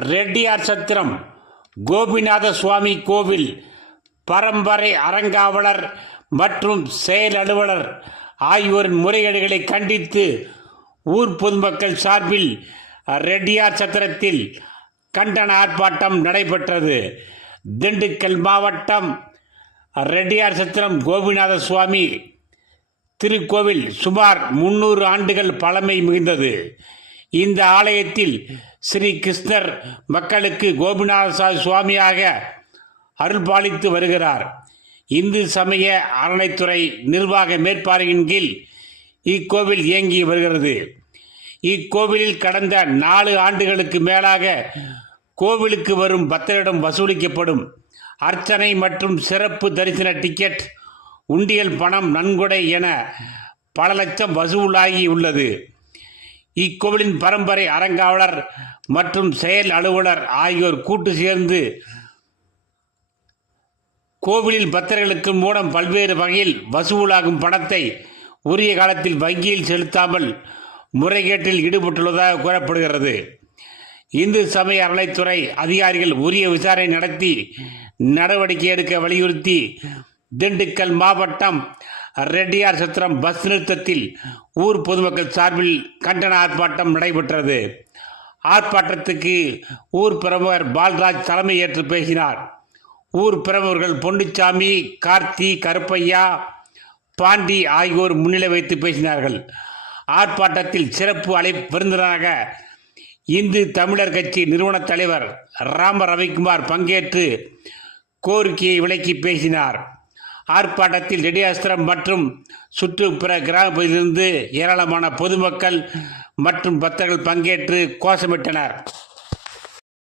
ரெட்டியார் சத்திரம் கோபிநாத சுவாமி கோவில் பரம்பரை அறங்காவலர் மற்றும் செயல் அலுவலர் ஆகியோரின் முறைகேடுகளை கண்டித்து ஊர் பொதுமக்கள் சார்பில் ரெட்டியார் சத்திரத்தில் கண்டன ஆர்ப்பாட்டம் நடைபெற்றது. திண்டுக்கல் மாவட்டம் ரெட்டியார் சத்திரம் கோபிநாத சுவாமி திருக்கோவில் சுமார் முன்னூறு ஆண்டுகள் பழமை மிகுந்தது. இந்த ஆலயத்தில் ஸ்ரீ கிருஷ்ணர் மக்களுக்கு கோபிநாத சுவாமியாக அருள்பாலித்து வருகிறார். இந்து சமய அரணைத்துறை நிர்வாக மேற்பார்வையின் கீழ் இக்கோவில் இயங்கி வருகிறது. இக்கோவிலில் கடந்த நாலு ஆண்டுகளுக்கு மேலாக கோவிலுக்கு வரும் பக்தரிடம் வசூலிக்கப்படும் அர்ச்சனை மற்றும் சிறப்பு தரிசன டிக்கெட் உண்டியல் பணம் நன்கொடை என பல லட்சம் வசூலாகி உள்ளது. இக்கோவிலின் பரம்பரை அறங்காவலர் மற்றும் செயல் அலுவலர் ஆகியோர் கூட்டு சேர்ந்து கோவிலில் பக்தர்களுக்கு மூலம் பல்வேறு வகையில் வசூலாகும் பணத்தை உரிய காலத்தில் வங்கியில் செலுத்தாமல் முறைகேட்டில் ஈடுபட்டுள்ளதாக கூறப்படுகிறது. இந்து சமய அறநிலைத்துறை அதிகாரிகள் உரிய விசாரணை நடத்தி நடவடிக்கை எடுக்க வலியுறுத்தி திண்டுக்கல் மாவட்டம் ரெட்டியார் சத்திரம் பஸ் நிறுத்தத்தில் ஊர் பொதுமக்கள் சார்பில் கண்டன ஆர்ப்பாட்டம் நடைபெற்றது. ஆர்ப்பாட்டத்துக்கு ஊர் பிரமுகர் பால்ராஜ் தலைமை ஏற்று பேசினார். ஊர் பிரமுகர்கள் பொன்னுச்சாமி கார்த்தி கருப்பையா பாண்டி ஆகியோர் முன்னிலை வைத்து பேசினார்கள். ஆர்ப்பாட்டத்தில் சிறப்பு அழைப்பு விருந்தினராக இந்து தமிழர் கட்சி நிறுவன தலைவர் ராம ரவிக்குமார் பங்கேற்று கோரிக்கையை விளக்கி பேசினார். ஆர்ப்பாட்டத்தில் ரெடியாஸ்திரம் மற்றும் சுற்றுப்புற கிராமப்பகுதியிலிருந்து ஏராளமான பொதுமக்கள் மற்றும் பக்தர்கள் பங்கேற்று கோஷமிட்டனர்.